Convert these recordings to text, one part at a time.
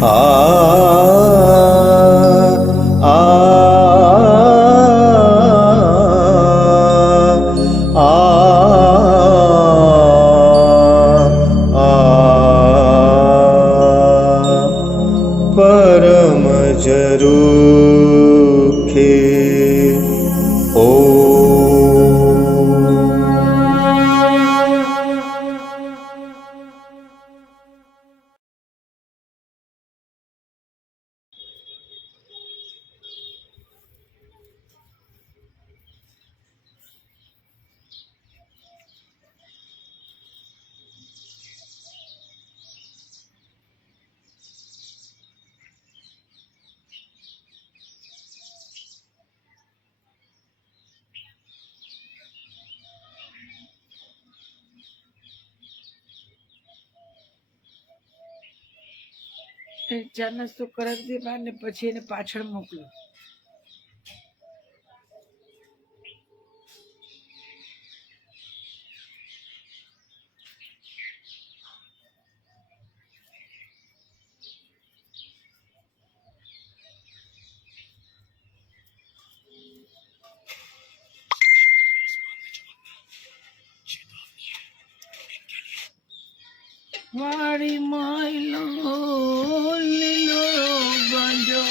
आ परम जरूखे ओ ચા નાસ્તો કરાવી દે બહાર ને પછી એને પાછળ મોકલો. વાળી માયલો લીલો ગાંજો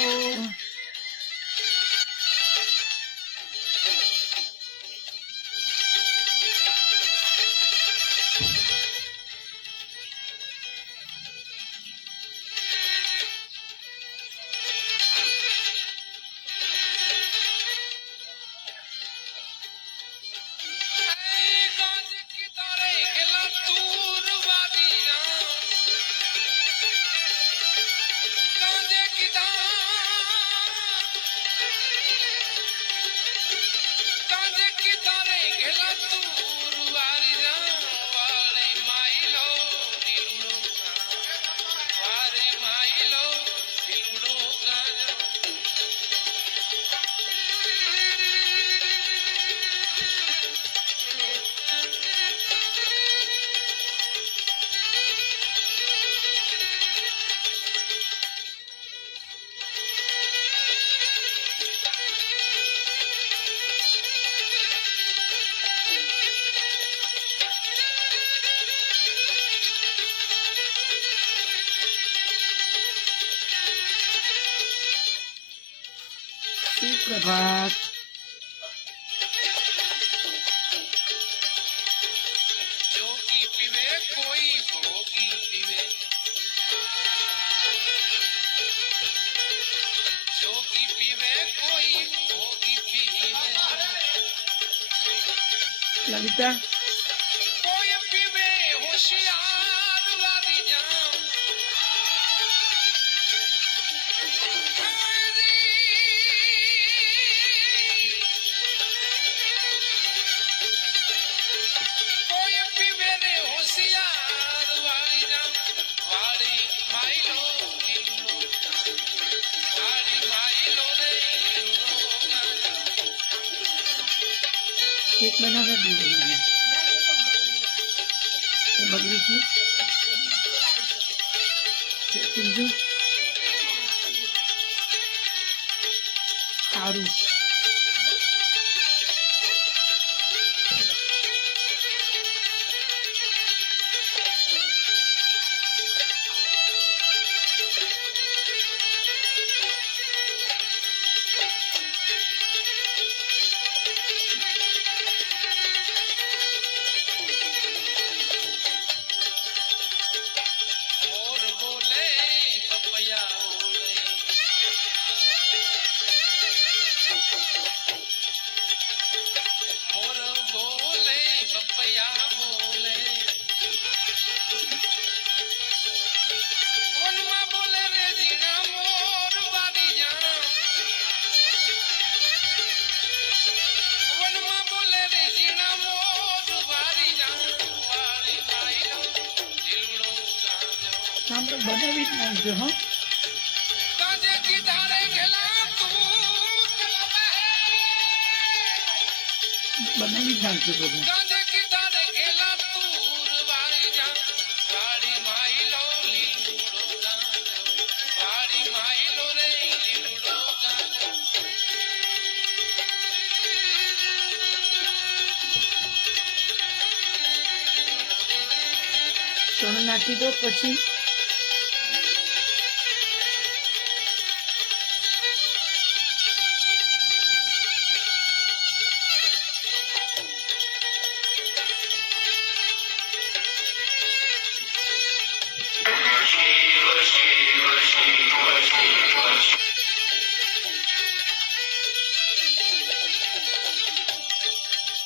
સુપ્રભાત. जोगी पीवे कोई भोगी पीवे, जोगी पीवे कोई भोगी पीवे, લલિતા कोई पीवे होशियार वाली जाम, कोई पीवे रे होशियार वाली जाम, वाली माइलो लीलो, वाली माइलो रे लीलो ना, કેક બનાવવા દીધો મને. એ બગડી છે પીજો સારું. मोर बोले पपया बोले, मोर बोले पपया बोले, वनमा बोले रे जीना मोर बारी जाम, वनमा बोले रे जीना मोर बारी जाम, वारी माइलो दिलड़ो गांजो, સાંભળો બનાવી જ નાખજો. હા गांजे की धारे गेला तू બનાવી જ નાખજો બધું. गांजे की धारे गेला तूर वारी जा, वारी माइलो लीलो गांजो, ચણ નાખી દો પછી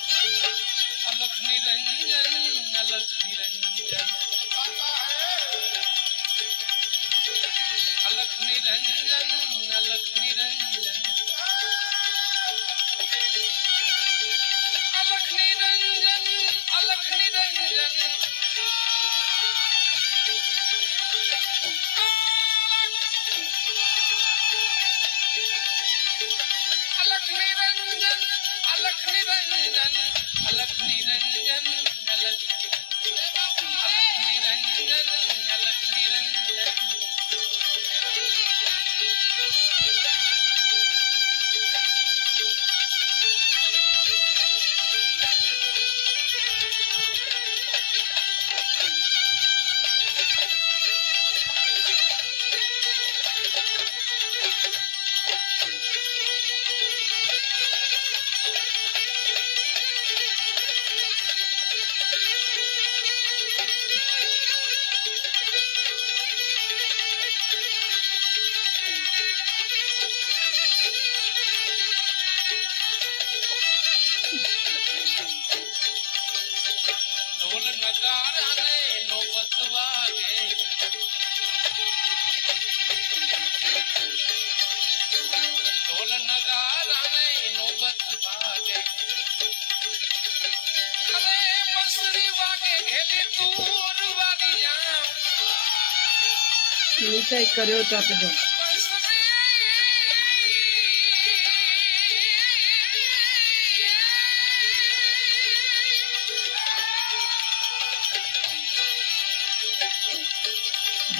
अलख निरंजन अलख निरंजन अलख निरंजन अलख निरंजन अलख निरंजन अलख निरंजन अलख निरंजन अलख निरंजन अलख निरंजन अलख निरंजन अलख निरंजन ढोल नगारा ने नौबत वागे ढोल नगारा ने नौबत वागे अरे बंसरी वागे घेली दूर वालियां લીટાઈ કર્યો તો આપી દો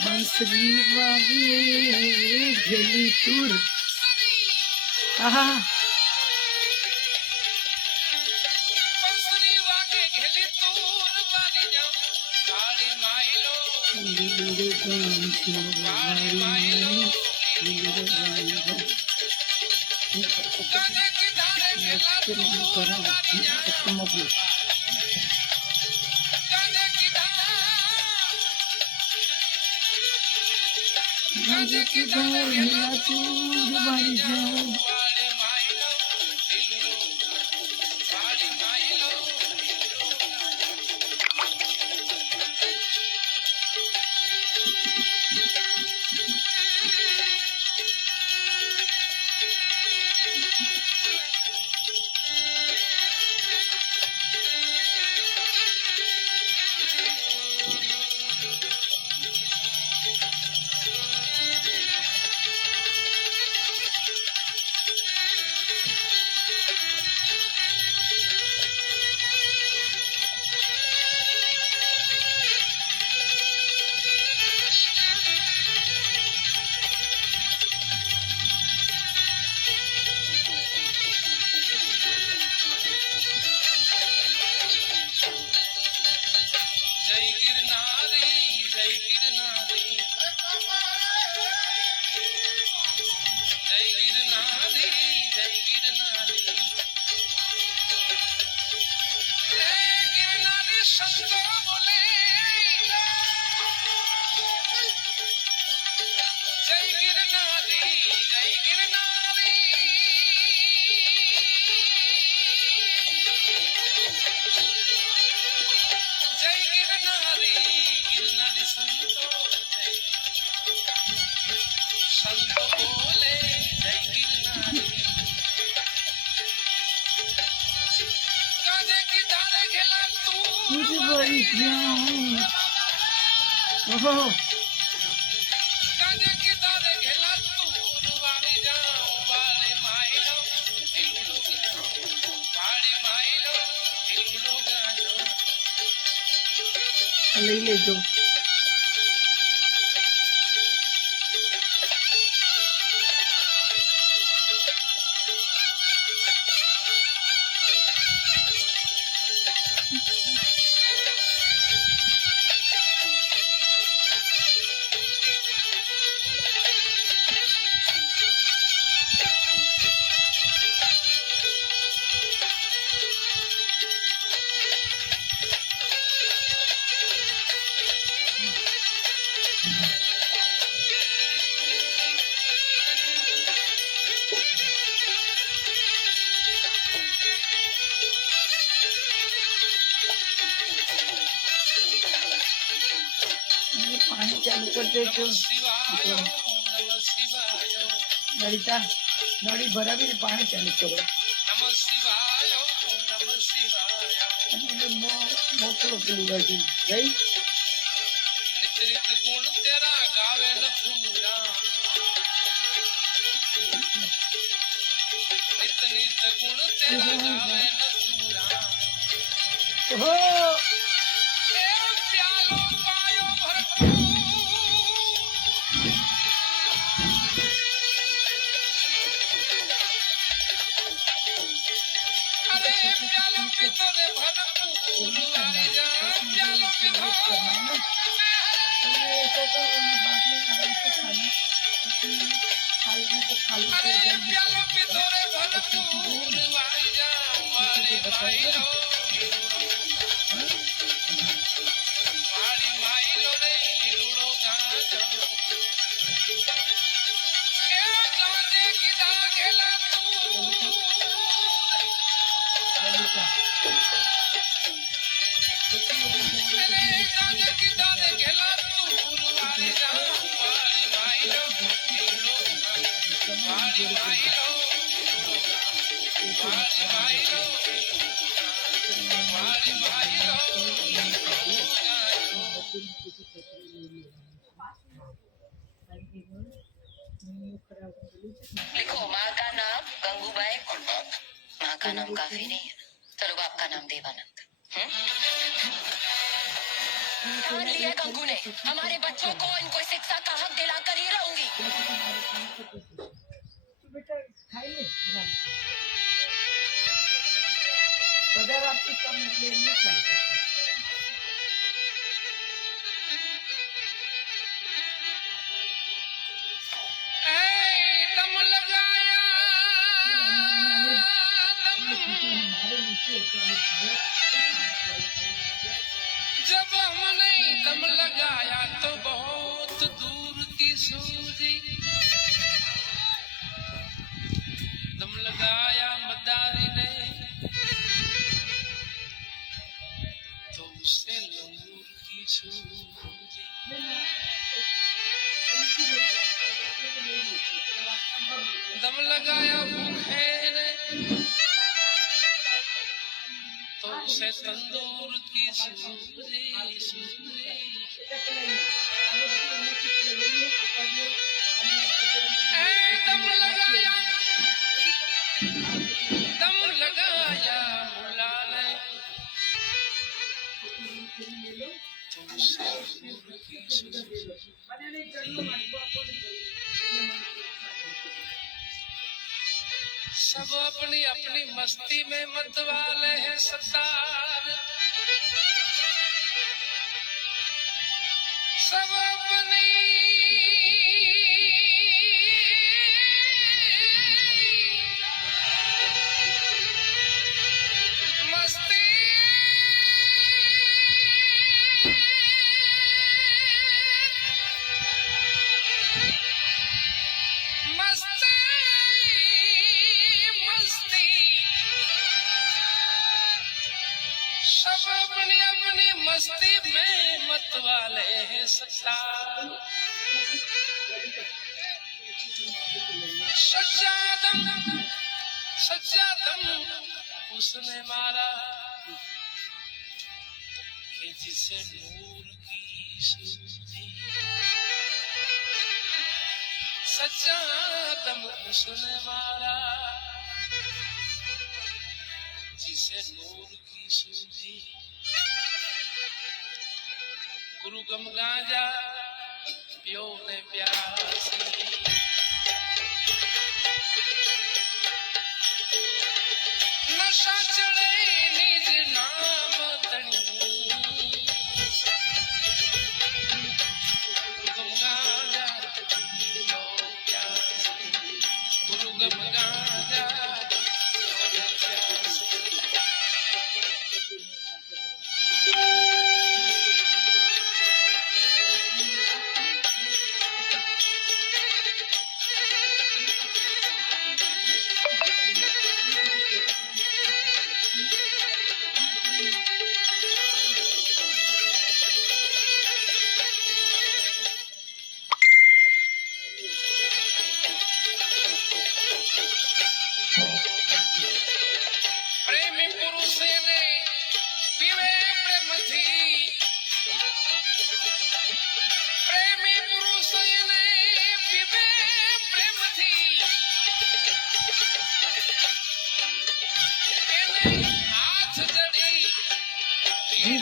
બંસરી વાગે ઘેલી તૂર આહા बंसरी वागे घेली दूर वालियां काली माइलो લીલું ગામ છે काली माइलो गाने की धारे घेला दूर वालियां મોકલું गाने की धारे ગાજે કે ઘર હેલા તૂર વાળી જાઓ वाले माइलो दिलरो वाली माइलो जय गिरनारी जय गिरनारी जय गिरनारी जय गिरनारी गिरनारी संतो बोले जय गिरनारी जय गिरनारी जय गिरनारी गिरनारी संतो जय संतो बोले जय गिरनारी गाजे की धारे घेला તૂર तू વાળી જાઓ ઓહો गाजे की धारे घेला तूर वाली जाओ वाले माइलो दिलरो वाली माइलो दिलरो गाजो લઈ લેજો पानी चालू कर देજો શિવાય નમઃ શિવાય લલિતા નળી ભરાવી ને પાણી ચાલુ કરો નમઃ શિવાય નમઃ શિવાય અને એને મોકલો પેલી બાજુ જઈ નિત્રિત ગુણ તેરા ગાવે લખુરા નિત નિત ગુણ તેરા ગાવે લખુરા હો એ પ્યાલો પાયો ભરપૂર અરે પ્યાલો પીધો ને ભરપૂર વાળી જા પ્યાલો પીધો ये છોકરાઓની બાટલી ખાલી તો ખાલી અરે પ્યાલો પીધો રે ભરપૂર વાળી જા મારી માઈલો મારી માઈલો રે લીલુડો ગાંજો એ ગાંજે કીધા ઘેલા તું લલિતા અરે ગાંજે કીધા ને ઘેલા તું વાળી જા મારી માઈલો લીલુડો ગાંજો મારી માઈલો મારી માઈલો મારી માઈલો લીલુડો ગાંજો लिखो माँ का नाम गंगूबाई और बाप माँ का नाम काफी नहीं है चलो बाप का नाम देवानंद ठान लिया है गंगू ने हमारे बच्चों को इनको शिक्षा का हक दिलाकर ही रहूंगी તો બેટા ખાઈ લે આરામ વધારે આપી તમે એટલે નહીં ખાઈ શકો दम लगाया મારે નીચે जब हमने दम लगाया तो बहुत दूर की सूझी दम लगाया मदारी ने तो उसे लंगूर की सूझी दम लगाया भूखे ने तो उसे तंदूर की सूझी सूझी दम लगाया मुला ने तो उसे तंदूर की सूझी सब अपनी अपनी मस्ती में मत वाले हैं सतार सब अपनी मस्ती मस्ती मस्ती सब अपनी अपनी मस्ती में मत वाले हैं सतार सच्चा दम उसने मारा कि जिसे नूर की सूझी सच्चा दम उसने मारा जिसे नूर की सूझी गुरु गम गांजा पियो ने प्यासी नशा चढ़े निज नाम तणी गम गांजा पियो प्यासी गुरु गम गांजा पियो प्यासी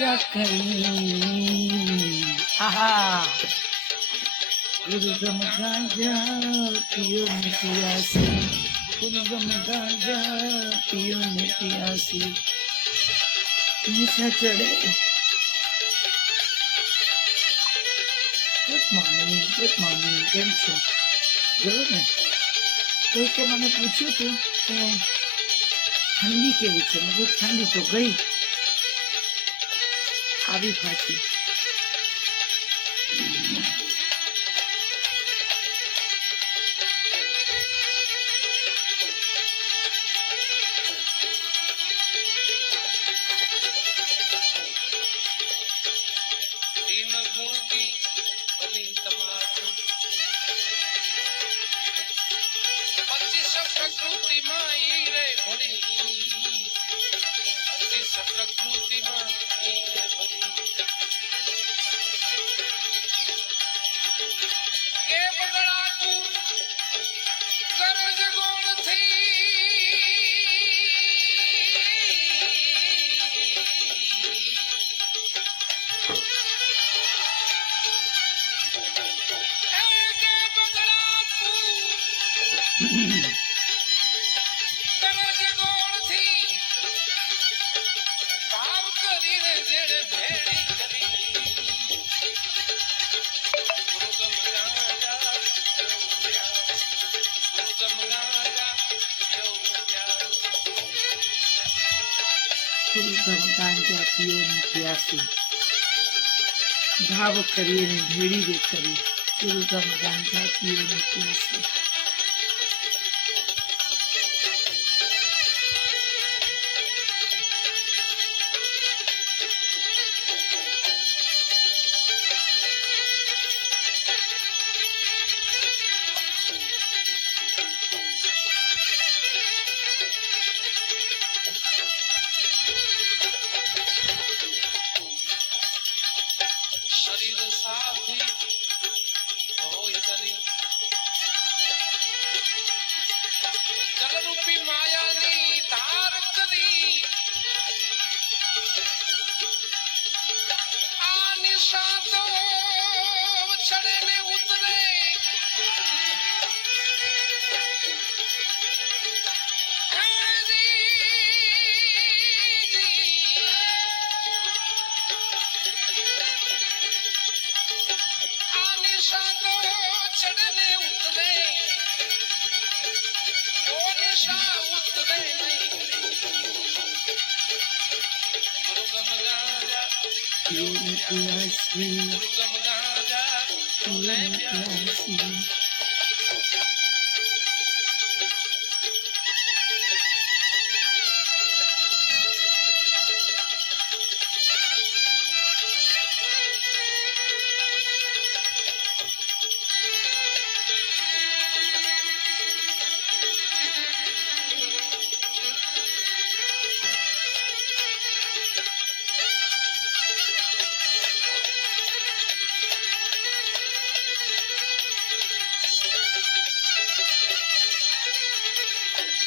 रखनी। आहा गुरु गम गांजा पियो ने पियासी, गुरु गम गांजा पियो ने पियासी, निशा चढ़े। गुड मॉर्निंग કેમ છો? જો ને કોઈકે મને પૂછ્યું હતું કે ઠંડી કેવી છે, મેં કીધું ઠંડી તો ગઈ, આવી પાછી. दीन गुण की बनी तमाकू 25 प्रकृति माँ रे भरी 25 प्रकृति माँ रे भरी के बगड़ा तू गरज गुण थी ગુરુ ગમ ગાંજા पियो ने पियासी, भाव करिए ने भेड़ी वे करी, गुरु गम गांजा पियो ने पियासी. शरीर साथी होय तरी जल रूपी माया नी तार करी आ निशानो चढ़े ने उतरे चढ़ने उतरे ओ निशा उतरे गुरु गम गांजा पियो ने पियासी, गुरु गम गांजा पियो ने पियासी.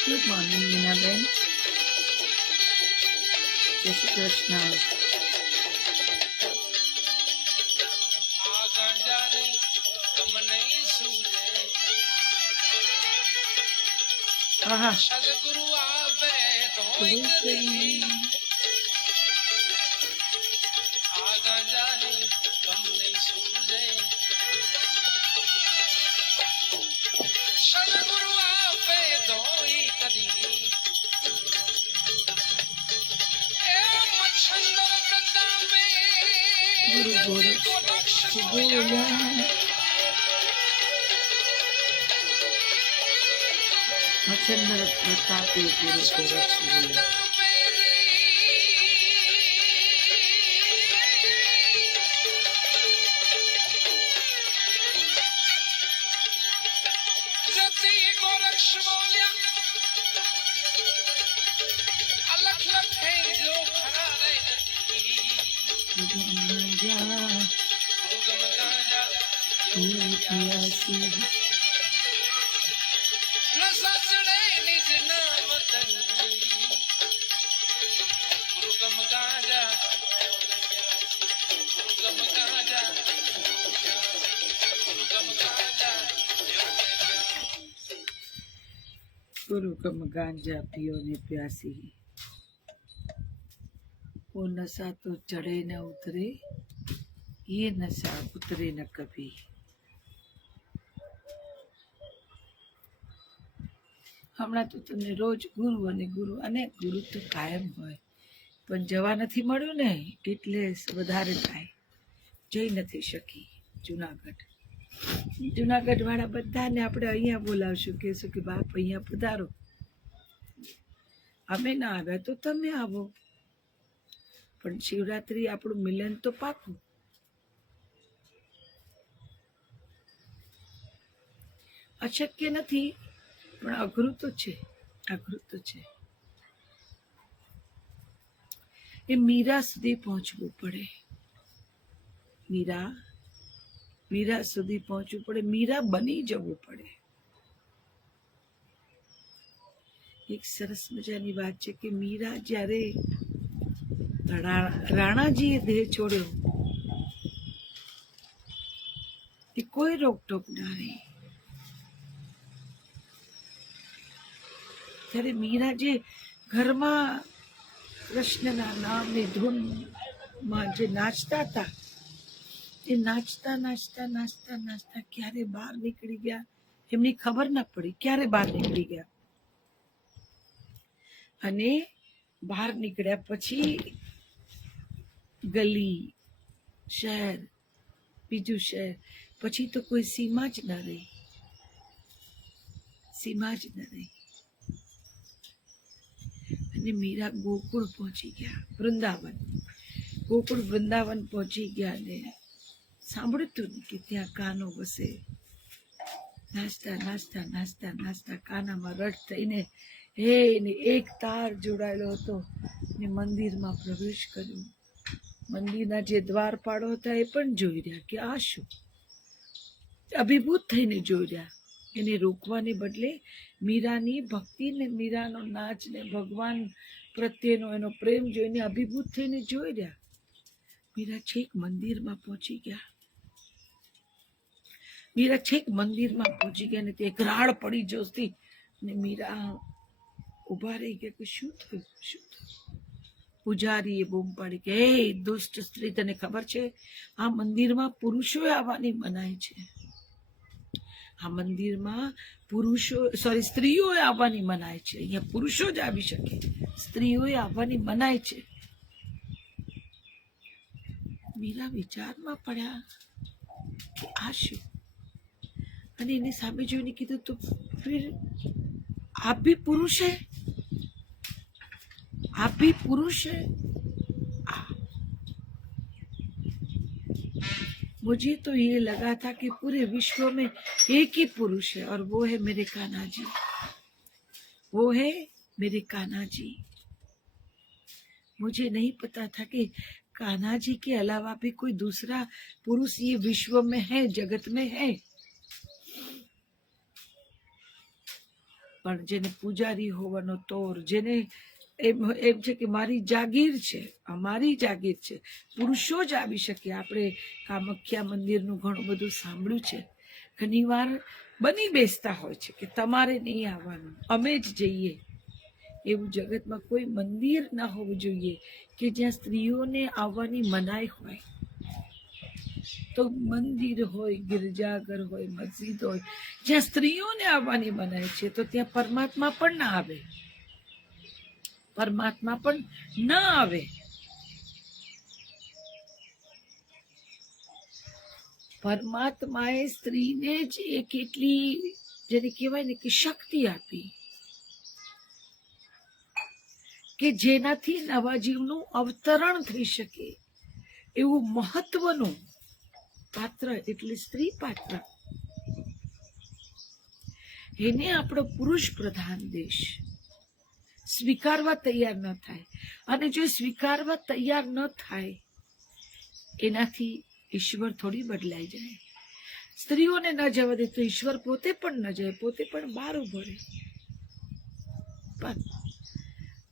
ગુડ મોર્નિંગ મીનાબેન, જય શ્રી કૃષ્ણ. आ गांजा ने गम नहीं सूझे આહા सदगुरु आवे धोई करी आ गांजा ने गम नहीं सूझे सदगुरु आवे धोई करी ए मच्छंदर कदा में ગુરુ ગોરક્ષ બોલ્યા, મચ્છંદર પ્રતાપે ગુરુ ગોરક્ષ બોલ્યા. जति गोरक्ष बोलिया अलख लखे जो खड़ा रे ગુરુ ગમ ગાંજા गुरु गम गांजा पियो ने पियासी, नशा चढ़े निज नाम तन गुरु गम गांजा करूँ कम गांजा पियो ने प्यासी, वो नशा तो चढ़े न उतरे, ये नशा उतरे न कभी। હમણાં તો તમને રોજ ગુરુ અને ગુરુ, અને ગુરુ તો કાયમ હોય, પણ જવા નથી મળ્યું ને એટલે વધારે થાય. જઈ નથી શકી જુનાગઢ. જુનાગઢ વાળા બધાને આપણે અહીંયા બોલાવશું, કહેશું કે બાપ અહીંયા પધારો. અમે ના આવ્યા તો તમે આવો, પણ શિવરાત્રી આપણું મિલન તો પાકું. અશક્ય નથી, પણ અઘરું તો છે, અઘરું તો છે. એ મીરા સુધી પહોંચવું પડે, મીરા સુધી પહોંચવું પડે, મીરા બની જવું પડે. એક સરસ મજાની વાત છે કે મીરા જ્યારે રાણાજીએ દેહ છોડ્યો એ કોઈ રોકટોક ના રહી. ત્યારે મીરા જે ઘરમાં કૃષ્ણના નામની ધૂનમાં જે નાચતા હતા, એ નાચતા નાચતા નાચતા નાચતા ક્યારે બહાર નીકળી ગયા એમની ખબર ના પડી, ક્યારે બહાર નીકળી ગયા. અને બહાર નીકળ્યા પછી ગલી, શહેર, બીજું શહેર, પછી તો કોઈ સીમા જ ન રહી, સીમા જ ન રહી. અને મીરા ગોકુળ પહોંચી ગયા, વૃંદાવન, ગોકુળ વૃંદાવન પહોંચી ગયા. ને સાંભળતું ને કે ત્યાં કાનો વસે. નાચતા નાચતા નાચતા નાચતા કાનામાં રટ થઈને એને એક તાર જોડાયેલો હતો ને મંદિરમાં પ્રવેશ કર્યો. મંદિરના જે દ્વારપાળો હતા એ પણ જોઈ રહ્યા કે આ શું, અભિભૂત થઈને જોઈ રહ્યા. એને રોકવાને બદલે મીરાની ભક્તિ ને મીરાનો નાચ ને ભગવાન પ્રત્યેનો એનો પ્રેમ જોઈને અભિભૂત થઈને જોઈ રહ્યા. મીરા છેક મંદિરમાં પહોંચી ગયા, મીરા છેક મંદિરમાં પહોંચી ગયા ને તે એક રાડ પડી જોસ્તી ને મીરા ઉભા રહી ગયા કે શું થયું, શું થયું. પૂજારીએ બૂમ પાડી કે હે દુષ્ટ સ્ત્રી, તને ખબર છે આ મંદિરમાં પુરુષોએ આવવાની મનાઈ છે, આ મંદિરમાં સ્ત્રીઓએ આવવાની મનાઈ છે, અહીંયા પુરુષો જ આવી શકે, સ્ત્રીઓએ આવવાની મનાઈ છે. મીરા વિચારમાં પડ્યા કે આ શું, અને એની સામે જોઈને કીધું તો ફિર આપ ભી પુરુષ હૈ, आप भी पुरुष है। मुझे तो ये लगा था कि पूरे विश्व में एक ही पुरुष है और वो है मेरे कान्हा जी, वो है मेरे कान्हा जी। मुझे नहीं पता था कि कान्हा जी के अलावा भी कोई दूसरा पुरुष ये विश्व में है, जगत में है। પણ જેને પૂજારી હોવાનો તોર, જેને એમ છે કે મારી જાગીર છે, અમારી જાગીર છે, પુરુષો જ આવી શકે. આપણે કામાખ્યા મંદિરનું ઘણું બધું સાંભળ્યું છે. ઘણીવાર બની બેસતા હોય છે કે તમારે નહીં આવવાનું, અમે જ જઈએ. એવું જગતમાં કોઈ મંદિર ના હોવું જોઈએ કે જ્યાં સ્ત્રીઓને આવવાની મનાઈ હોય. તો મંદિર હોય, ગિરજાઘર હોય, મસ્જિદ હોય, જ્યાં સ્ત્રીઓને આવવાની મનાઈ છે તો ત્યાં પરમાત્મા પણ ના આવે, પરમાત્મા પણ ના આવે. પરમાત્માએ સ્ત્રીને જ એક એટલી, જેને કહેવાય ને કે શક્તિ આપી કે જેનાથી નવા જીવનું અવતરણ થઈ શકે એવું મહત્વનું પાત્ર એટલે સ્ત્રી પાત્ર. એને આપણો પુરુષ પ્રધાન દેશ સ્વીકારવા તૈયાર ન થાય, અને જો સ્વીકારવા તૈયાર ન થાય એનાથી ઈશ્વર થોડી બદલાઈ જાય. સ્ત્રીઓને ન જવા દે તો ઈશ્વર પોતે પણ ન જાય, પોતે પણ બહાર ઉભો રહે. પણ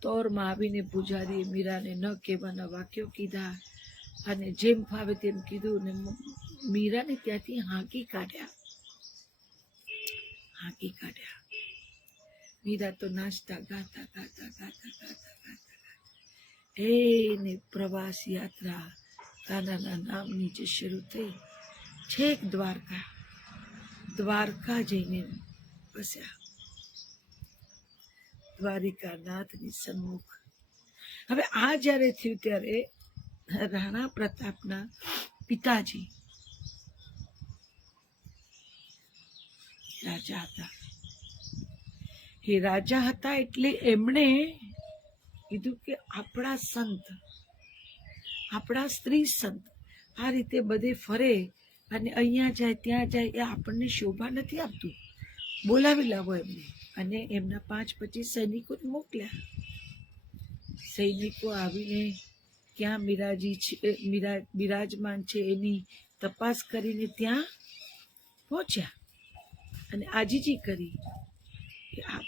તોરમાં આવીને પૂજારી મીરાને ન કહેવાના વાક્યો કીધા અને જેમ ફાવે તેમ કીધું ને મીરાને ત્યાંથી હાંકી કાઢ્યા. મીરા તો નાચતા ગાતા ગાતા ગાતા ગાતા ગાતા હે ને પ્રવાસ યાત્રા કાનાના નામની જે શરૂ થઈ છેક દ્વારકા જઈને બસ્યા, દ્વારિકાનાથની સન્મુખ. હવે આ જ્યારે થયું ત્યારે રાણા પ્રતાપના પિતાજી રાજા હતા. એ રાજા હતા એટલે એમણે કીધું કે આપણા સંત, આપણા સ્ત્રી સંત આ રીતે બધે ફરે અને અહીંયા જાય ત્યાં જાય એ આપણને શોભા નથી આપતું, બોલાવી લાવો એમને. અને એમના 5-25 સૈનિકોને મોકલ્યા. સૈનિકો આવીને ક્યાં મીરાજી છે, બિરાજમાન છે એની તપાસ કરીને ત્યાં પહોંચ્યા અને આજીજી કરી કે આપ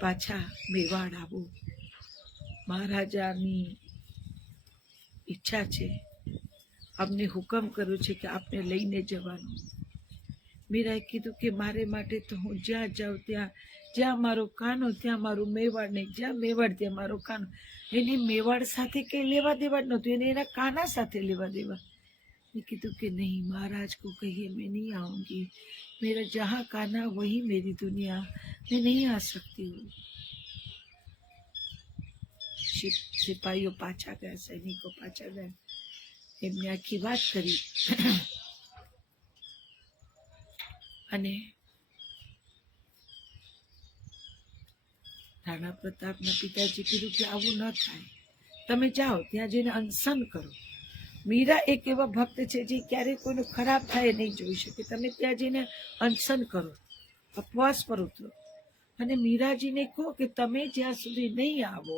પાછા મેવાડ આવો, મહારાજાની ઈચ્છા છે, અમને હુકમ કર્યો છે કે આપને લઈને જવાનું. મીરાએ કીધું કે મારે માટે તો હું જ્યાં જાઉં ત્યાં, જ્યાં મારો કાનો ત્યાં મારું મેવાડ, નહીં જ્યાં મેવાડ ત્યાં મારો કાનો. એને મેવાડ સાથે કંઈ લેવા દેવા જ નહોતું, એને એના કાના સાથે લેવા દેવા. મેં કીધું कि नहीं महाराज को कहिए मैं नहीं आऊंगी, मेरा जहाँ काना वही मेरी दुनिया, मैं नहीं आ सकती हूँ. સિપાહીઓ પાછા ગયા, સૈનિકો પાછા ગયા, એમને આખી વાત કરી અને રાણા પ્રતાપના પિતાજી કીધું કે આવું ન થાય, તમે જાઓ ત્યાં જઈને અનશન કરો. મીરા એક એવા ભક્ત છે જે ક્યારેય કોઈનું ખરાબ થાય નહીં જોઈ શકે. તમે ત્યાં જઈને અનશન કરો, ઉપવાસ પર ઉતરો અને મીરાજીને કહો કે તમે જ્યાં સુધી નહીં આવો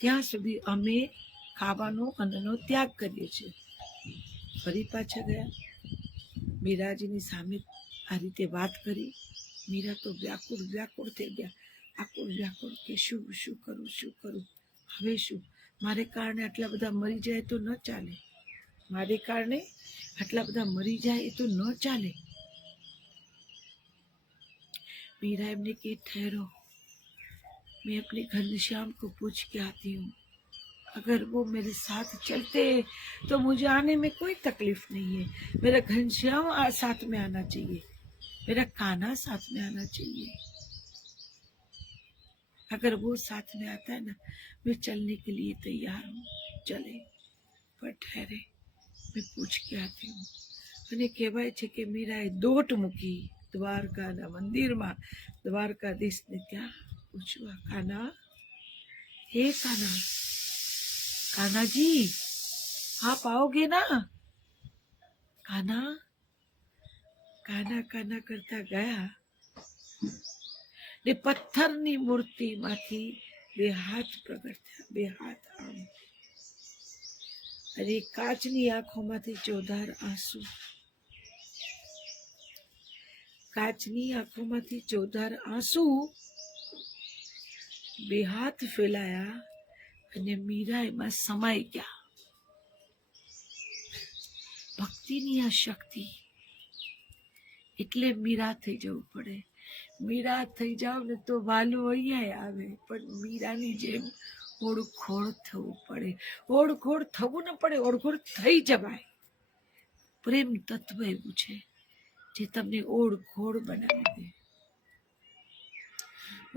ત્યાં સુધી અમે ખાવાનો અન્નનો ત્યાગ કરીએ છીએ. ફરી પાછા ગયા, મીરાજીની સામે આ રીતે વાત કરી. મીરા તો વ્યાકુળ થઈ ગયા, વ્યાકુળ કે શું કરું, હવે શું, મારે કારણે આટલા બધા મરી જાય તો ન ચાલે, મારે કારણે આટલા બધા મરી જાય એ તો ન ચાલે. मीरा एमने के ठहरो, मैं अपने घनश्याम को पूछ के आती हूँ, अगर वो मेरे साथ चलते तो मुझे आने में कोई तकलीफ नहीं है. मेरा घनश्याम साथ में आना चाहिए, मेरा कान्हा साथ में आना चाहिए. अगर वो साथ में आता है ना, मैं चलने के लिए तैयार हूँ, चले, पर ठहरे, मैं पूछ के आती हूँ. અને કહેવાય છે કે મીરાએ દોટ મૂકી દ્વારકાના મંદિરમાં, દ્વારકાધીશને ત્યાં પૂછવા, કાના, હે કાના, कान्हा जी आप आओगे ना? कान्हा कान्हा कान्हा करता ગયા ને પથ્થરની મૂર્તિમાંથી બે હાથ પ્રગટ થયા, બે હાથ આમ, અને કાચની આંખોમાંથી ચોધાર આંસુ, કાચની આંખોમાંથી ચોધાર આંસુ, બે હાથ ફેલાયા અને મીરા એમાં સમાઈ ગયા. ભક્તિની આ શક્તિ, એટલે મીરા થઈ જવું પડે. મીરા થઈ જાવ ને તો વાલું અહીંયા આવે, પણ મીરાની જેમ ઓળખોળ થવું પડે. ઓળખોળ થવું ન પડે, ઓળખોળ થઈ જવાય. પ્રેમ તત્વ એવું છે જે તમને ઓળખોળ બનાવી દે.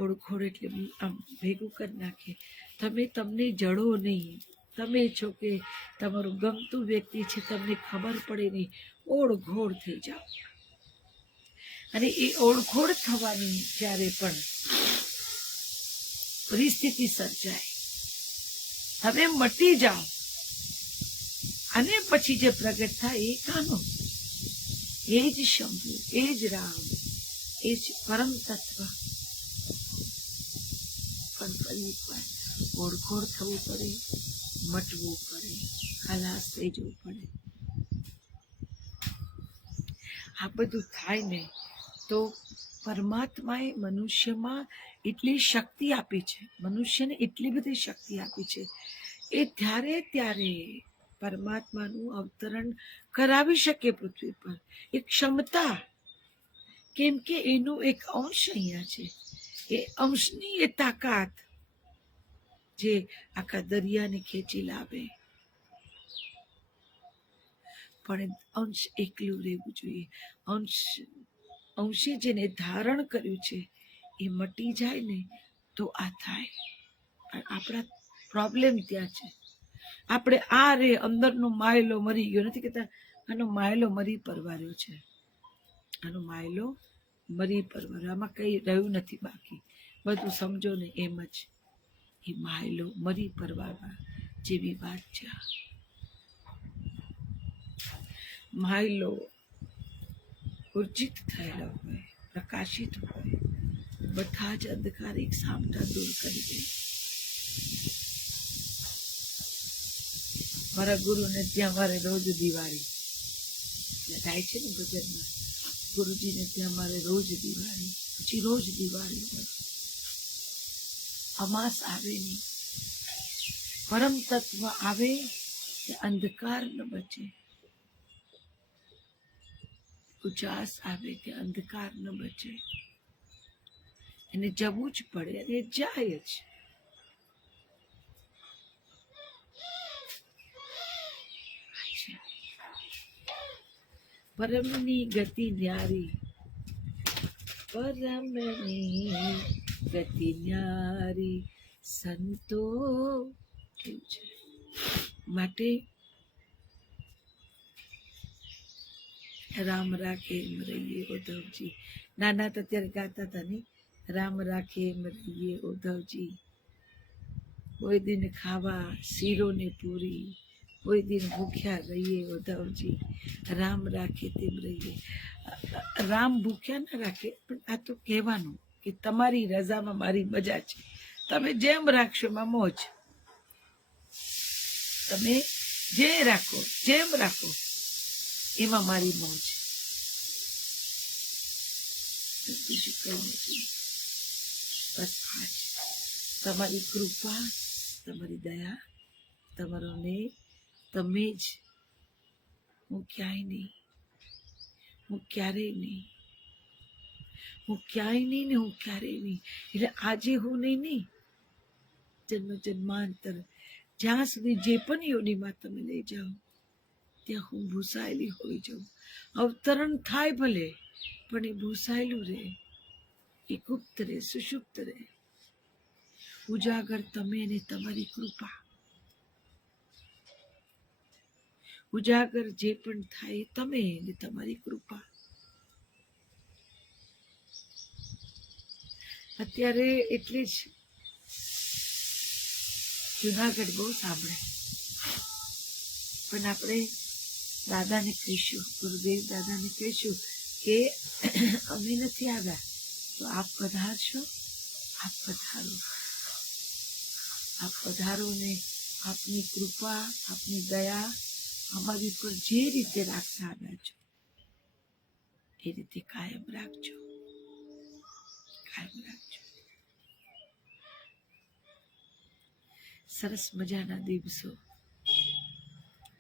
ઓળખોળ એટલે આમ ભેગું કરી નાખે. તમે તમને જડો નહીં, તમે છો કે તમારું ગમતું વ્યક્તિ છે, તમને ખબર પડે નહીં, ઓળઘોળ થઈ જાઓ. અને એ ઓળઘોળ થવાની જ્યારે પણ પરિસ્થિતિ સર્જાય, તમે મટી જાઓ, અને પછી જે પ્રગટ થાય એ કાનો, એ જ શંભુ, એ જ રામ, એ જ પરમ તત્વ. પણ ફરી એકવાર ઓળખોળ થવું પડે, મટવું પડે, ખલાસ થઈ જવું પડે. આ બધું થાય ને તો પરમાત્માએ મનુષ્યમાં એટલી શક્તિ આપી છે, મનુષ્યને એટલી બધી શક્તિ આપી છે, એ ત્યારે પરમાત્માનું અવતરણ કરાવી શકે પૃથ્વી પર. એ ક્ષમતા કેમ કે એનું એક અંશ અહીંયા છે. એ અંશની એ તાકાત જે આખા દરિયાને ખેંચી લાવે. પણ અંશ એકલું રહેવું જોઈએ. અંશે જેને ધારણ કર્યું છે એ મટી જાય ને તો આ થાય. આપણા પ્રોબ્લેમ ત્યાં છે. આપણે આ રે અંદરનો માયલો મરી ગયો, નથી કહેતા આનો માયલો મરી પરવાર્યો છે, આનો માયલો મરી પરવાર્યો, આમાં કઈ રહ્યું નથી બાકી, બધું સમજો ને એમ જ. એ માયલો મરી પરવારવા જેવી વાત છે. માયલો ઉર્જિત થયેલો હોય, પ્રકાશિત હોય, બધા જ અંધકાર એક સામટા દૂર કરી દે. મારા ગુરુને ત્યાં મારે રોજ દિવાળી થાય છે ને ભજનમાં, ગુરુજીને ત્યાં મારે રોજ દિવાળી, પછી રોજ દિવાળી હોય. અમાસ આવે નહીં, પરમ તત્વ આવે કે અંધકાર ન બચે, ઉજાસ આવે કે અંધકાર ન બચે. એને જવું જ પડે અને જાય જ. પરમની ગતિ ન્યારી, પરમની ગતિ ન્યારી સંતો કેવું છે. માટે રામ રાખે એમ રહીએ ઉદ્ધવજી. નાના તો ત્યારે ગાતા હતા ને, રામ રાખે એમ રહીએ ઉદ્ધવજી. કોઈ દિન ખાવા શીરો ને પૂરી, કોઈ દિન ભૂખ્યા રહીએ ઉદ્ધવજી. રામ રાખે તેમ રહીએ. રામ ભૂખ્યા ના રાખે, પણ આ તો કહેવાનું કે તમારી રજામાં મારી મજા છે. તમે જેમ રાખશો એમાં મોજ. તમે જે રાખો, જેમ રાખો એમાં મારી મોજ. બીજું કઈ નથી. બસ આ જ તમારી કૃપા, તમારી દયા, તમારો ને તમે જ. હું ક્યાંય નહીં, હું ક્યારેય નહીં, હું ક્યાંય નહીં ને હું ક્યારેય નહીં. એટલે આજે હું નહીં, જન્મ જન્માંતર જ્યાં સુધી જે પણ યોનિમાં તમે લઈ જાઓ ત્યાં હું ભૂસાયેલી હોઈ જાઉં. અવતરણ થાય ભલે, પણ એ ભૂસાયેલું રહે, એ ગુપ્ત રહે, સુષુપ્ત રહે. ઉજાગર તમે અને તમારી કૃપા. ઉજાગર જે પણ થાય તમે અને તમારી કૃપા. અત્યારે એટલે જ જુનાગઢ બહુ સાંભળે, પણ આપણે દાદાને કહીશું, ગુરુદેવ દાદાને કહીશું કે અમે નથી આવ્યા તો આપ પધારશો, આપ પધારો, આપ પધારો ને આપની કૃપા, આપની દયા અમારી પર જે રીતે રાખતા આવ્યા છો એ રીતે કાયમ રાખજો, કાયમ રાખજો. સરસ મજાના દિવસો.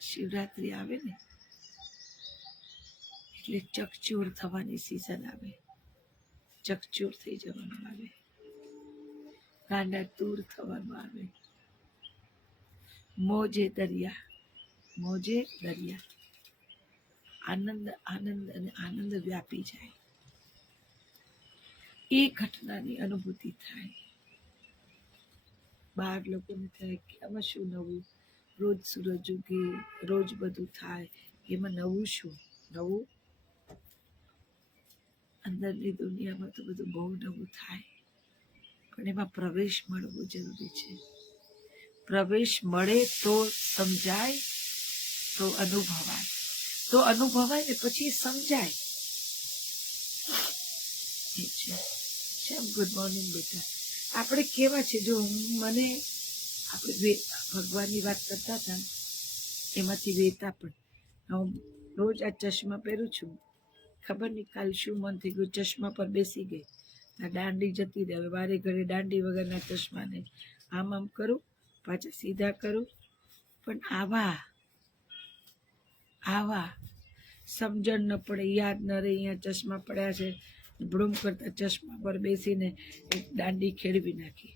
શિવરાત્રી આવે ને એટલે ચકચૂર થવાની સિઝન આવે, ચકચૂર થઈ જવાનું આવે, ગાંડા તૂર થવાનું આવે. મોજે દરિયા, મોજે દરિયા. આનંદ આનંદ અને આનંદ વ્યાપી જાય. એ ઘટનાની અનુભૂતિ થાય. બહાર લોકોને થાય કે આમાં શું નવું, રોજ સૂરજ ઉગે, રોજ બધું થાય, એમાં નવું શું? નવું અંદરની દુનિયામાં તો બધું બહુ નવું થાય, પણ એમાં પ્રવેશ મળવો જરૂરી છે. પ્રવેશ મળે તો સમજાય, તો અનુભવાય, તો અનુભવાય ને પછી સમજાય. એ છે. શ્યામ, ગુડ મોર્નિંગ બેટા. આપણે કેવા છે, જો મને આપણે ભગવાનની વાત કરતા હતા એમાંથી વેતા પણ હું રોજ આ ચશ્મા પહેરું છું. ખબર નહીં કાલ શું મન થઈ ગયું, ચશ્મા પર બેસી ગઈ. આ દાંડી જતી રહે. હવે વારે ઘડે દાંડી વગરના ચશ્માને આમ આમ કરું, પાછા સીધા કરું. પણ આવા સમજણ ન પડે, યાદ ન રહે અહીંયા ચશ્મા પડ્યા છે, બ્રૂમ કરતા ચશ્મા પર બેસીને એક દાંડી ખેડવી નાખી.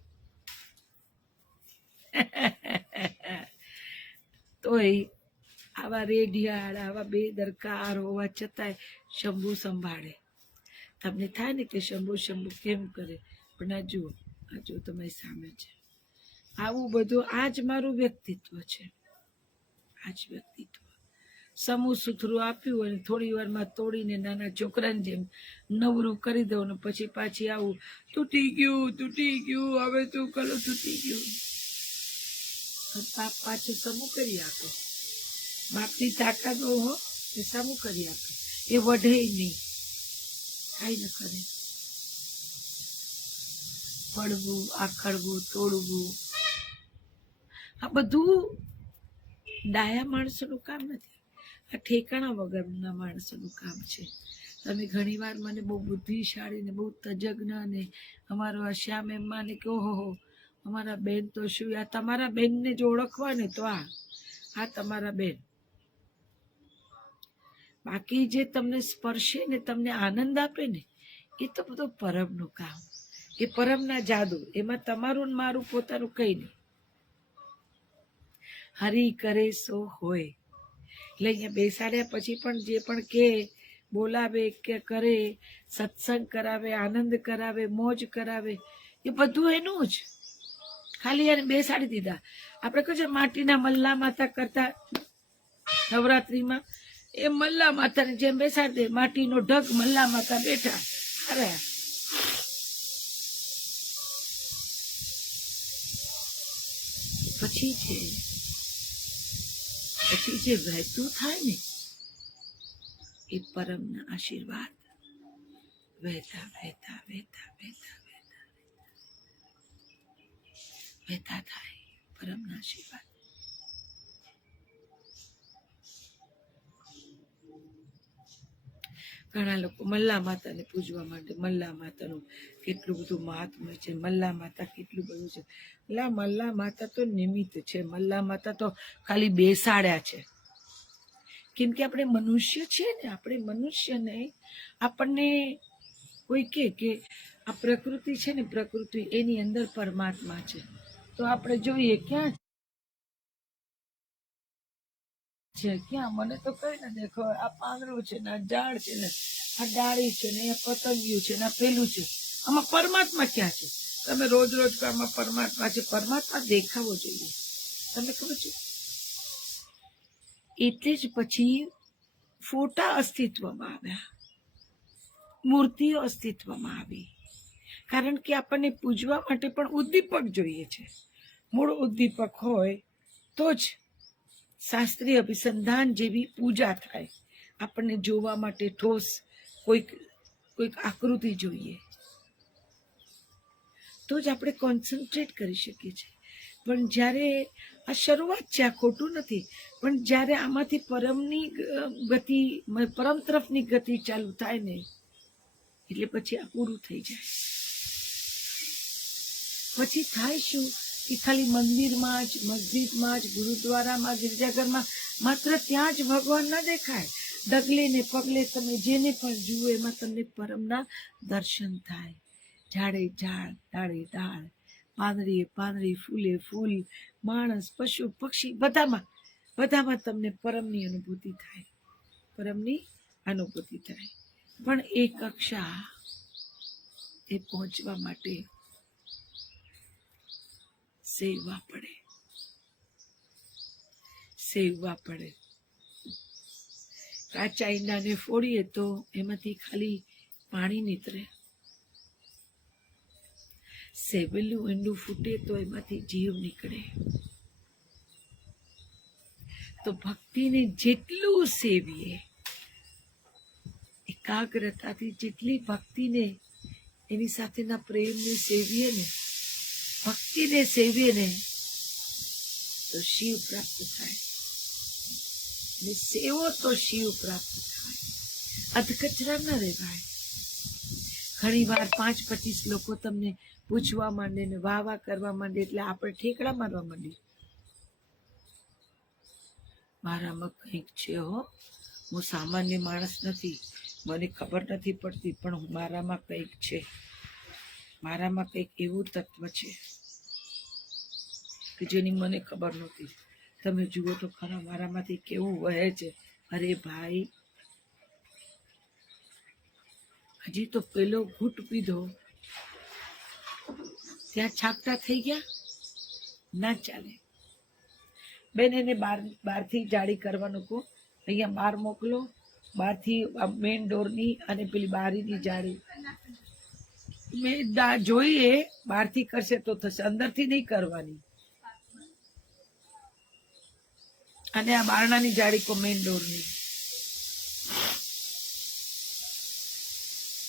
તોય આવા રેડિયાળ, આવા બેદરકાર હોવા છતાંય શંભુ સંભાળે. તમને થાય ને કે શંભુ શંભુ કેમ કરે, પણ આ જુઓ તમારી સામે છે. આવું બધું આ જ મારું વ્યક્તિત્વ છે. આ જ વ્યક્તિત્વ. સમૂહ સુથરું આપ્યું અને થોડી વારમાં તોડીને નાના છોકરાની જેમ નવરું કરી દઉં ને પછી પાછી આવું, તૂટી ગયું, હવે તું કલો તૂટી ગયું. બાપ પાછું સમૂહ કરી આપે. બાપની તાકાત હો એ સમૂહ કરી આપે. એ વઢે નહીં, કઈ ન કરે. પડવું, આખડવું, તોડવું, આ બધું ડાયા માણસોનું કામ નથી. આ ઠેકાણા વગરના માણસોનું કામ છે. તમે ઘણી વાર મને બહુ બુદ્ધિશાળી ને બહુ તજજ્ઞ ને અમારો આ શ્યામ એમ માને કે ઓહો અમારા બેન તો શું, આ તમારા બેનને જો ઓળખવા ને તો આ તમારા બેન. બાકી જે તમને સ્પર્શે ને તમને આનંદ આપે ને એ તો બધું પરમનું કામ, એ પરમના જાદુ. એમાં તમારું ને મારું પોતાનું કઈ નહીં. હરી કરે સો હોય. એટલે અહીંયા બેસાડ્યા પછી પણ જે પણ કે બોલાવે કે કરે, સત્સંગ કરાવે, આનંદ કરાવે, મોજ કરાવે, એ બધું એનું જ. ખાલી એને બેસાડી દીધા. આપણે કહે છે માટીના મલ્લા માતા કરતા નવરાત્રીમાં, એ મલ્લા માતાને જેમ બેસાડી દે, માટીનો ઢગ મલ્લા માતા બેઠા. અરે પછી જે વહેતું થાય ને એ પરમના આશીર્વાદ વહેતા વહેતા વહેતા વહેતા વહેતા વહેતા થાય. પરમના આશીર્વાદ. ઘણા લોકો મલ્લા માતાને પૂજવા માટે, મલ્લા માતાનું કેટલું બધું મહાત્મ્ય છે, મલ્લા માતા કેટલું બધું છે. મલ્લા માતા તો નિમિત્ત છે. મલ્લા માતા તો ખાલી બેસાડ્યા છે. કેમ કે આપણે મનુષ્ય છીએ ને, આપણે મનુષ્યને આપણને કોઈ કે આ પ્રકૃતિ છે ને, પ્રકૃતિ એની અંદર પરમાત્મા છે. તો આપણે જોઈએ ક્યાં છે, ક્યાં મને તો કઈ ન દેખો. આ પાંદડું છે ને, આ ઝાડ છે ને, આ ડાળી છે ને, આ પતંગિયું છે ને, આ પેલું છે. આમાં પરમાત્મા ક્યાં છે? તમે રોજ આમાં પરમાત્મા છે. પરમાત્મા દેખાવો જોઈએ. તમને ખબર છે? એટલે જ પછી ફોટા અસ્તિત્વમાં આવ્યા, મૂર્તિઓ અસ્તિત્વમાં આવી. કારણ કે આપણને પૂજવા માટે પણ ઉદ્દીપક જોઈએ છે. મૂળ ઉદ્દીપક હોય તો જ શાસ્ત્રીય અભિસંધાન જેવી પૂજા થાય. આપણને જોવા માટે ઠોસ કોઈક આકૃતિ જોઈએ તો જ આપણે કોન્સન્ટ્રેટ કરી શકીએ છીએ. પણ જ્યારે આ શરૂઆત છે, આ ખોટું નથી, પણ જ્યારે આમાંથી પરમની ગતિ, પરમ તરફની ગતિ ચાલુ થાય ને એટલે પછી આ પૂરું થઈ જાય. પછી થાય શું કે ખાલી મંદિરમાં જ, મસ્જિદમાં જ, ગુરુદ્વારામાં, ગિરજાઘરમાં માત્ર ત્યાં જ ભગવાન ના દેખાય. ડગલે ને પગલે તમે જેને પણ જુઓ એમાં તમને પરમના દર્શન થાય. ઝાડે ઝાડ, ડાળે ડાળ, પાંદડીએ પાંદડી, ફૂલે ફૂલ, માણસ, પશુ, પક્ષી, બધામાં તમને પરમની અનુભૂતિ થાય. પરમની અનુભૂતિ થાય. પણ એ કક્ષા એ પહોંચવા માટે સેવવા પડે. કાચા ઈંડાને ફોડીએ તો એમાંથી ખાલી પાણી નીતરે. સેવેલું ઈંડું ફૂટે તો એમાંથી જીવ નીકળે. તો ભક્તિને જેટલું સેવીએ, એકાગ્રતાથી જેટલી ભક્તિને, એની સાથેના પ્રેમને સેવીએ ને, ભક્તિને સેવીએ ને, તો શિવ પ્રાપ્ત થાય. ને સેવો તો શિવ પ્રાપ્ત થાય. અધકચરા ન રહેવાય. ઘણી વાર 5-25 લોકો તમને પૂછવા માંડે ને વાહ કરવા માંડે એટલે આપણે ઠેકડા મારવા માંડીએ. મારામાં કંઈક છે હો, હું સામાન્ય માણસ નથી. મને ખબર નથી પડતી, પણ મારામાં કંઈક છે, મારામાં કંઈક એવું તત્વ છે કે જેની મને ખબર નહોતી. તમે જુઓ તો ખરા મારામાંથી કેવું વહે છે. અરે ભાઈ, હજી તો પેલો ઘૂંટ પીધો ત્યાં છાપટા થઈ ગયા. ના ચાલે બેન, એને બહારથી જાળી કરવાનું કહો, અહીંયા બહાર મોકલો, બહારથી મેઇન ડોરની અને પેલી બારીની જાળી મેં જોઈએ, બહારથી કરશે તો થશે, અંદરથી નહીં કરવાની. અને આ બારણાની જાળી કો મેઇન ડોરની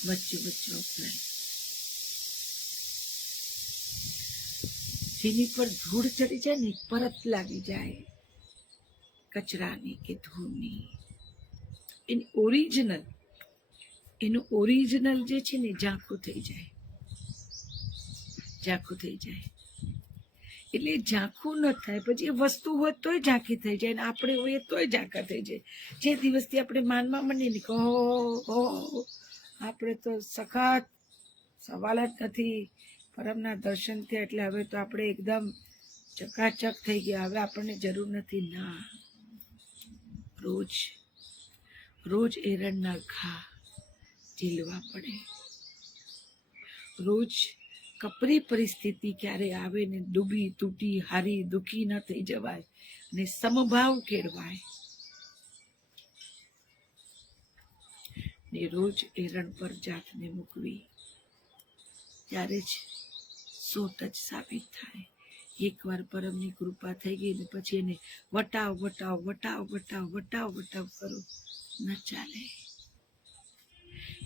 વચ્ચે વચ્ચે વપરાય. જેની પર ધૂળ ચડી જાય ને, પરત લાગી જાય કચરાની કે ધૂળની, એનું ઓરિજિનલ જે છે ને ઝાંખું થઈ જાય, ઝાંખું થઈ જાય. એટલે ઝાંખું ન થાય, પછી એ વસ્તુ હોય તોય ઝાંખી થઈ જાય, ને આપણે હોઈએ તોય ઝાંખા થઈ જાય. જે દિવસથી આપણે માનમાં માંડીએ ને, આપણે તો સખત સવાલ જ નથી. પરમના દર્શન થયા એટલે હવે તો આપણે એકદમ ચકાચક થઈ ગયા. હવે આપણને જરૂર નથી. ના, રોજ રોજ એરંડના ઘા ઝીલવા પડે. રોજ કપરી પરિસ્થિતિ ક્યારે આવે ને ડૂબી તૂટી હારી દુખી ન થઈ જવાય, ને સમભાવ કેળવાય. ને રોજ એરણ પર જાતને મૂકવી, ત્યારે જ સોટ જ સાબિત થાય. એકવાર પરમની કૃપા થઈ ગઈ ને પછી એને વટાવ વટાવ વટાવ વટાવ વટાવ વટાવ કરો, ન ચાલે.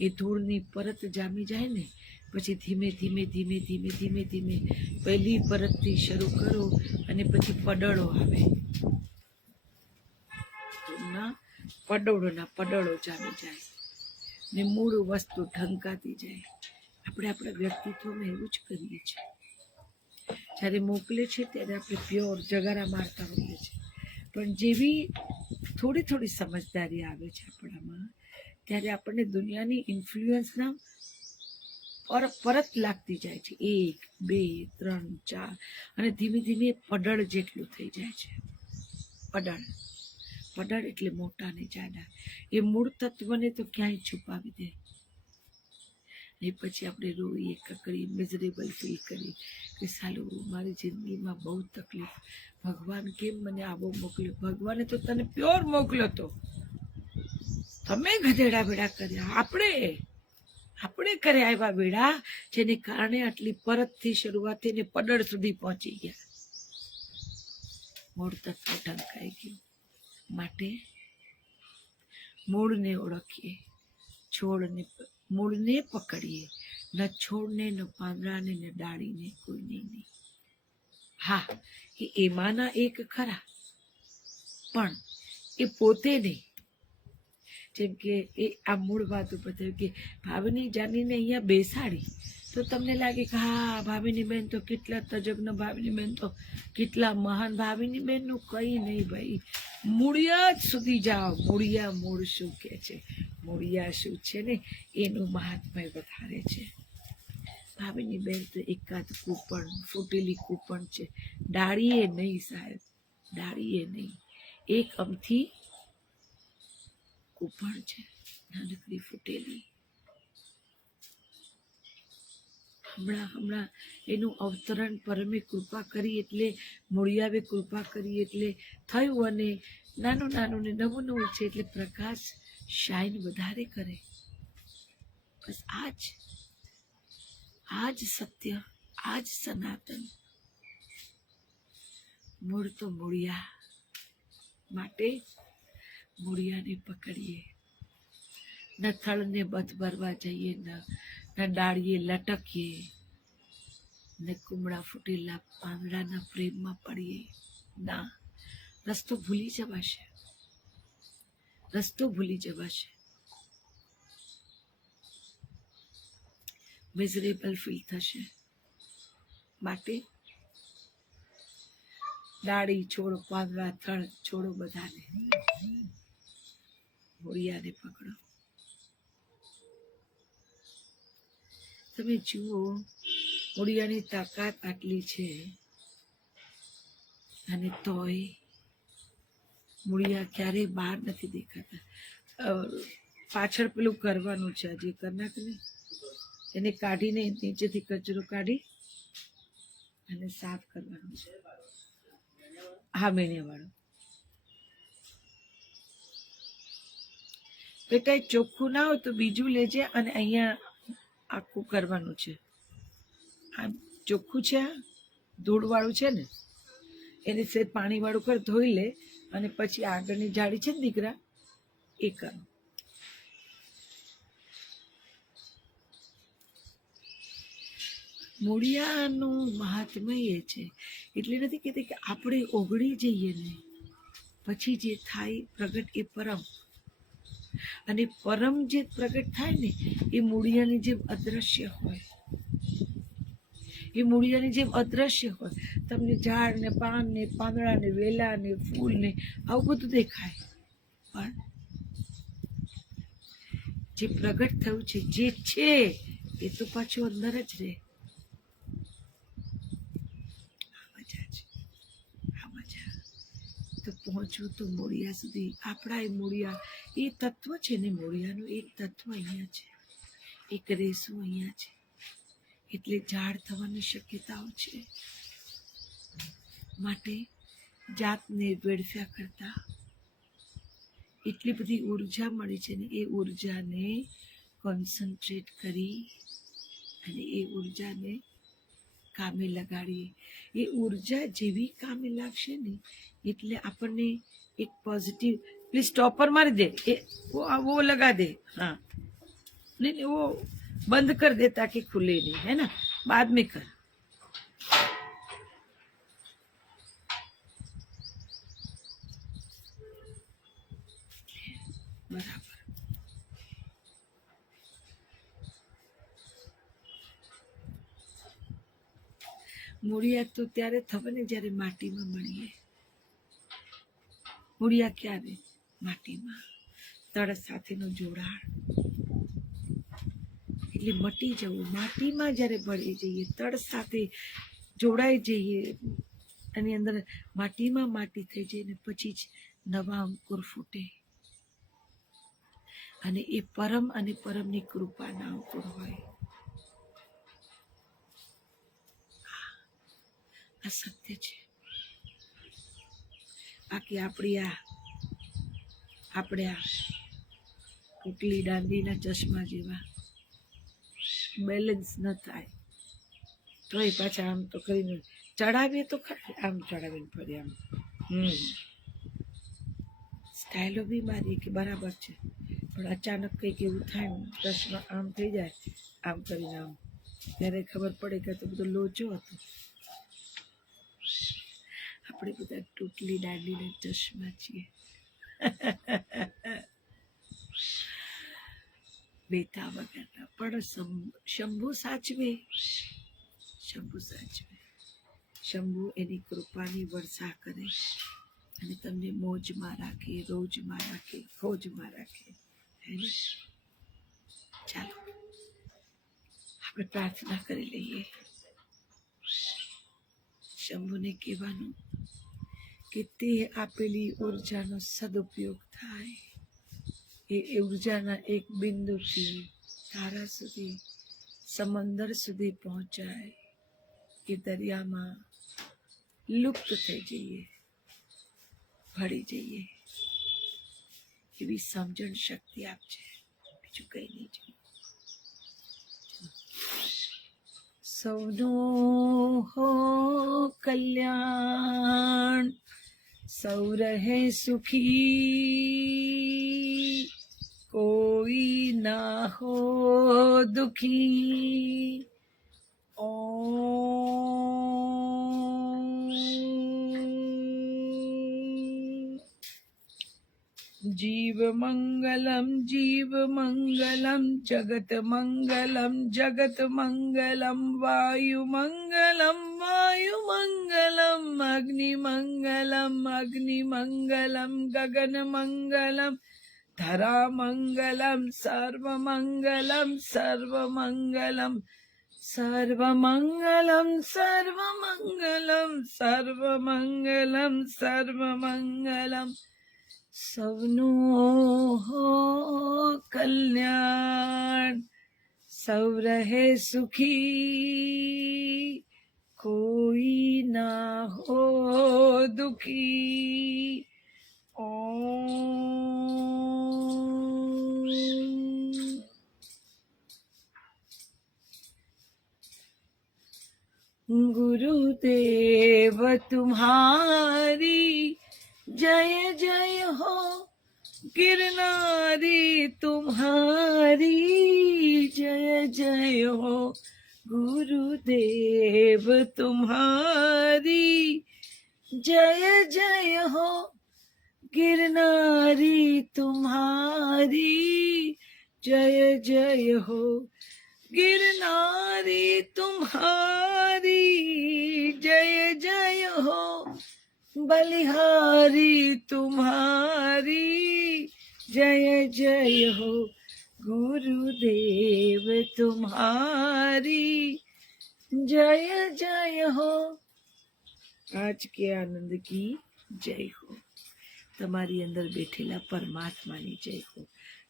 એ ધૂળની પરત જામી જાય ને પછી ધીમે ધીમે ધીમે ધીમે ધીમે ધીમે પહેલી પરતથી શરૂ કરો, અને પછી પડળો આવે. ધૂળના પડળો જામી જાય ને મૂળ વસ્તુ ઢંકાતી જાય. આપણે આપણા વ્યક્તિત્વમાં એવું જ કરીએ છીએ. જ્યારે મોકલે છે ત્યારે આપણે પ્યોર જગારા મારતા હોઈએ છીએ, પણ જેવી થોડી થોડી સમજદારી આવે છે આપણામાં, ત્યારે આપણને દુનિયાની ઇન્ફ્લુઅન્સના પરત લાગતી જાય છે. 1 2 3 4 અને ધીમે ધીમે પડળ જેટલું થઈ જાય છે. પડળ એટલે મોટા ને જાડા. એ મૂળ તત્વને તો ક્યાંય છુપાવી દે. ને પછી આપણે રોઈએ, કકડી, મિઝરેબલ ફીલ કરી કે સાલું મારી જિંદગીમાં બહુ તકલીફ, ભગવાન કેમ મને આવો મોકલ્યો? ભગવાને તો તને પ્યોર મોકલ્યો તો, તમે ગધેડા વેડા કર્યા. આપણે કર્યા એવા વેડા જેને કારણે આટલી પરતથી શરૂઆત થઈને પડળ સુધી પહોંચી ગયા. મૂળ તત્વ ઢંકાઈ ગયું. માટે મૂળને ઓળખીએ, મૂળને પકડીએ, ન છોડને, ન પાંદડાને, ન ડાળીને, કોઈને નહીં. હા, એમાંના એક ખરા, પણ એ પોતે નહીં. જેમ કે એ આ મૂળ વાત ઉપર થયું કે ભાવિની જાનીને અહીંયા બેસાડી તો તમને લાગે કે હા ભાવિની બેન તો કેટલા તજજ્ઞ, ભાવિની બેન તો કેટલા મહાન. ભાવિની બેનનું કંઈ નહીં ભાઈ, મૂળિયા જ સુધી જાઓ. મૂળ શું કે છે, મૂળિયા શું છે ને એનું મહાત્મ્ય વધારે છે. ભાવિની બેન તો એકાદ કૂપણ, ફૂટેલી કૂપણ છે, ડાળીએ નહીં સાહેબ, ડાળીએ નહીં. એક અમથી કૂપણ છે, નાનકડી ફૂટેલી. હમણાં એનું અવતરણ પરમે કૃપા કરી એટલે, મૂળિયાવે કૃપા કરી એટલે થયું. અને નાનું ને નવું છે એટલે પ્રકાશ શાઇન વધારે કરે. બસ આજ સત્ય, આજ સનાતન. મૂળ તો મૂળિયા. માટે મૂળિયાને પકડીએ, ન થળને બધ ભરવા જઈએ, ન ડાળીએ લટકીએ, ને કુમળા ફૂટેલા પાંદડાના પ્રેમમાં પડીએ. ના, રસ્તો ભૂલી જવાશે. મિઝરેબલ ફીલ થશે. માટે ડાળી છોડો, પાંદડા, થળ છોડો, બધાને મૂળિયાને પકડો. તમે જુઓ, મૂળિયાની તાકાત આટલી છે અને તોય મૂળિયા ક્યારેય બહાર નથી દેખાતા. પાછળ પેલું કરવાનું છે, હજી કરનાક ને એને કાઢીને નીચેથી કચરો કાઢી અને સાફ કરવાનું છે. હા, મેણિયા વાળો કઈ ચોખ્ખું ના હોય તો બીજું લેજે અને અહીંયા આખું કરવાનું છે. આ ચોખ્ખું છે, આ ધૂળ વાળું છે ને, એને સેજ પાણી વાળું કર, ધોઈ લે અને પછી આગળની જાળી છે ને દીકરા, એ કરો. મૂળિયાનું મહાત્મય એ છે, એટલે નથી કહેતી કે આપણે ઓગળી જઈએ ને પછી જે થાય પ્રગટ એ પરમ, અને પરમ જે પ્રગટ થાય ને એ મૂળિયાની જેમ અદ્રશ્ય હોય. એ મૂળિયાની જેમ અદ્રશ્ય હોય. તમને ઝાડ ને પાન ને પાંદડા ને વેલા ને ફૂલ ને આવું બધું દેખાય, પણ જે પ્રગટ થયું છે, જે છે એ તો પાછું અંદર જ રહે. તો પહોંચવું તો મૂળિયા સુધી. આપણા એ મૂળિયા એ તત્વ છે ને, મૂળિયાનું એક તત્વ અહીંયા છે, એક રેસું અહીંયા છે, એટલે ઝાડ થવાની શક્યતાઓ છે. માટે જાતને વેડફ્યા કરતા એટલી બધી ઉર્જા મળી છે ને, એ ઉર્જાને કોન્સન્ટ્રેટ કરી અને એ ઉર્જાને કામે લગાડીએ. એ ઉર્જા જેવી કામે લાગશે ને એટલે આપણને એક પોઝિટિવ. પ્લીઝ સ્ટॉपर मार दे, वो लगा दे. हाँ, नहीं वो बंद कर दे ताकि खुले नहीं, है ना, बाद में कर. बराबर. મૂળિયા તો ત્યારે થવે ને જ્યારે માટીમાં મળીએ. મૂળિયા ક્યારે? માટીમાં. તળ સાથેનું જોડાણ એટલે મટી જવું. માટીમાં જ્યારે ભળી જઈએ, તળ સાથે જોડાઈ જઈએ, એની અંદર માટીમાં માટી થઈ જાય ને પછી જ નવા અંકુર ફૂટે. અને એ પરમ અને પરમની કૃપાના અંકુર હોય. આ સત્ય છે. બાકી આપણે આ ઉકલી દાંડીના ચશ્મા જેવા બેલેન્સ ન થાય તો એ પાછા આમ તો કરીને ચડાવીએ તો ખરી, આમ ચડાવીને ફરી આમ સ્ટાઇલો બી મારી કે બરાબર છે, પણ અચાનક કંઈક એવું થાય ને ચશ્મા આમ થઈ જાય, આમ કરીને આમ, ત્યારે ખબર પડે કે તો બધો લોચો હતો. આપણે બધા ટૂટલી દાંડીના ચશ્મા છીએ. બેતા વગરના. પણ શંભુ સાચવે, શંભુ સાચવે. શંભુ એની કૃપાની વર્ષા કરે અને તમને મોજમાં રાખે, રોજમાં રાખે, ખોજમાં રાખે. ચાલો આપણે પ્રાર્થના કરી લઈએ. શંભુને કહેવાનું કે તે આપેલી ઉર્જાનો સદુપયોગ થાય. એ ઉર્જાના એક બિંદુથી તારા સુધી, સમંદર સુધી પહોંચાય. એ દરિયામાં લુપ્ત થઈ જઈએ, ભળી જઈએ, એવી સમજણ શક્તિ આપજે. બીજું કઈ નહીં જોઈએ. સૌનું હો કલ્યાણ, સૌ રહે સુખી, કોઈ ના હો દુખી. ઓમ. जीव मंगलम जगत मंगलम वायु मंगलम अग्नि मंगलम गगन मंगलम धरा मंगलम सर्व मंगलम सर्वमंगलम सर्वमंगलम सर्वमंगलम सर्वमंगलम सवनो हो कल्याण सब रहे सुखी कोई ना हो दुखी ओम। गुरुदेव तुम्हारी जय जय हो गिरनारी तुम्हारी जय जय हो गुरुदेव तुम्हारी जय जय हो गिरनारी तुम्हारी जय जय हो गिरनारी तुम्हारी जय जय हो बलिहारी तुम्हारी जय जय हो गुरुदेव तुम्हारी जय जय हो। आज के आनंद की जय हो। તમારી અંદર બેઠેલા પરમાત્માની જય હો,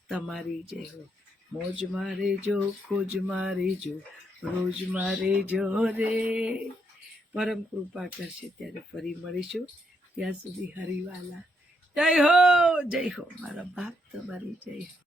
તમારી જય હો। મોજ મારે જો ખોજ મારે જો રોજ મારે જો રે। પરમ કૃપા કરશે ત્યારે ફરી મળીશું, ત્યાં સુધી હરિવાલા જય હો મારા બાપ, તમારી જય હો।